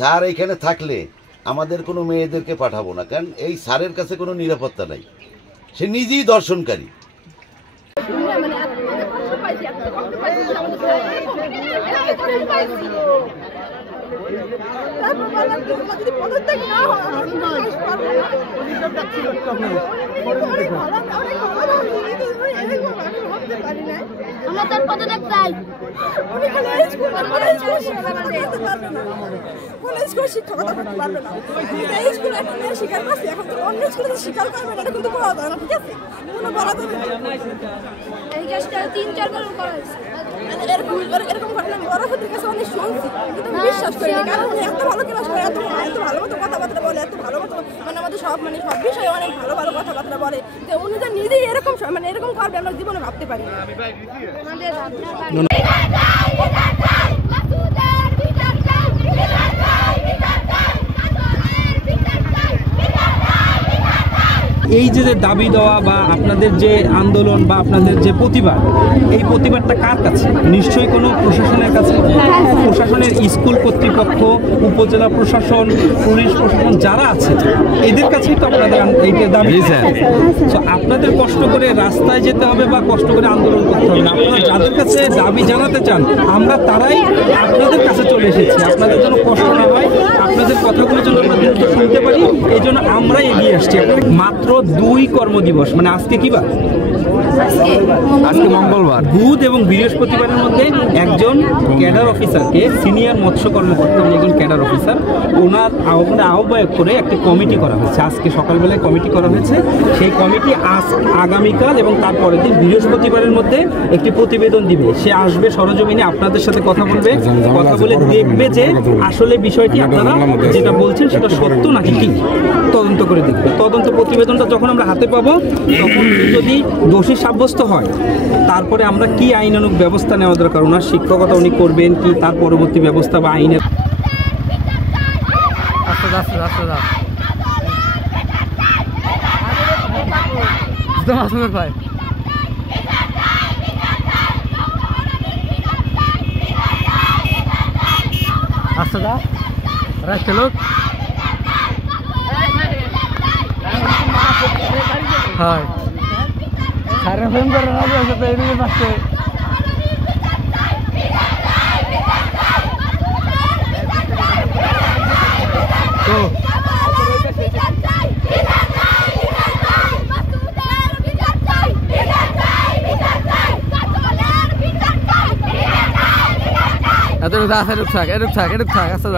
Sir এখানে থাকলে আমাদের কোনো মেয়েদেরকে পাঠাবো না, কারণ এই স্যারের কাছে কোনো নিরাপত্তা নাই, সে নিজেই দর্শনকারী। শিক্ষকতা করতে পারবে না, স্কুলে একটা মেয়ে স্বীকার করছে, এখন তো অন্য স্কুলে স্বীকার করবে না, এটা কিন্তু করা যায় না, ঠিক আছে? কোনো বলা যাবে না। এই কাজটা 3-4 বার করা হয়েছে, এরকম ঘটনা বড় হতে কাছে অনেক শুনছি, কিন্তু বিশ্বাস করি না, কারণ এত ভালো ক্লাস করে, এত ভালো মতো কথাবার্তা বলে, এত ভালো মতো মানে আমাদের সব বিষয়ে অনেক ভালো ভালো কথাবার্তা বলে, তো উনি যে নিজেই এরকম এরকম করবে আমরা জীবনে ভাবতে পারি না। এই যে দাবি দেওয়া বা আপনাদের যে আন্দোলন বা আপনাদের যে প্রতিবাদ, এই প্রতিবাদটা কার কাছে? নিশ্চয়ই কোনো প্রশাসনের কাছে। প্রশাসনের স্কুল কর্তৃপক্ষ, উপজেলা প্রশাসন, পুলিশ প্রশাসন যারা আছে এদের কাছেই তো আপনাদের এই দাবি। তো আপনাদের কষ্ট করে রাস্তায় যেতে হবে বা কষ্ট করে আন্দোলন করতে হবে না, আপনারা যাদের কাছে দাবি জানাতে চান আমরা তারাই আপনাদের কাছে চলে এসেছি, আপনাদের জন্য কষ্ট না হয়, আপনাদের কথাগুলো যেন আমরা শুনতে পারি, এই জন্য আমরাই এগিয়ে আসছি। মাত্র 2 কর্মদিবস, মানে আজকে কি বার? আজকে মঙ্গলবার, বুধ এবং বৃহস্পতিবারের মধ্যে একজন ক্যাডার অফিসারকে, সিনিয়র মৎস্য কর্মকর্তা, একজন ক্যাডার অফিসার, ওনার আহ্বায়ক করে একটি কমিটি করা হয়েছে। আজকে সকালবেলায় কমিটি করা হয়েছে। সেই কমিটি আগামীকাল এবং তারপরের দিন বৃহস্পতিবারের মধ্যে একটি প্রতিবেদন দিবে। সে আসবে সরজমিনে, আপনাদের সাথে কথা বলবে, কথা বলে দেখবে যে আসলে বিষয়টি আপনারা যেটা বলছেন সেটা সত্য নাকি কি, তদন্ত করে দেখবে। তদন্ত প্রতিবেদনটা যখন আমরা হাতে পাবো, তখন যদি দোষী সাব্যস্ত হয় তারপরে আমরা কি আইনানুগ ব্যবস্থা নেওয়া দরকার, ওনার শিক্ষকতা উনি করবেন কি, তার পরবর্তী ব্যবস্থা বা আইনের। ভাই আচ্ছা রাখতে লোক হয় সারা ফোন করে না আছে তো এদিকে পাচ্ছে তো এত রুক থাক এরুক থাক আচ্ছা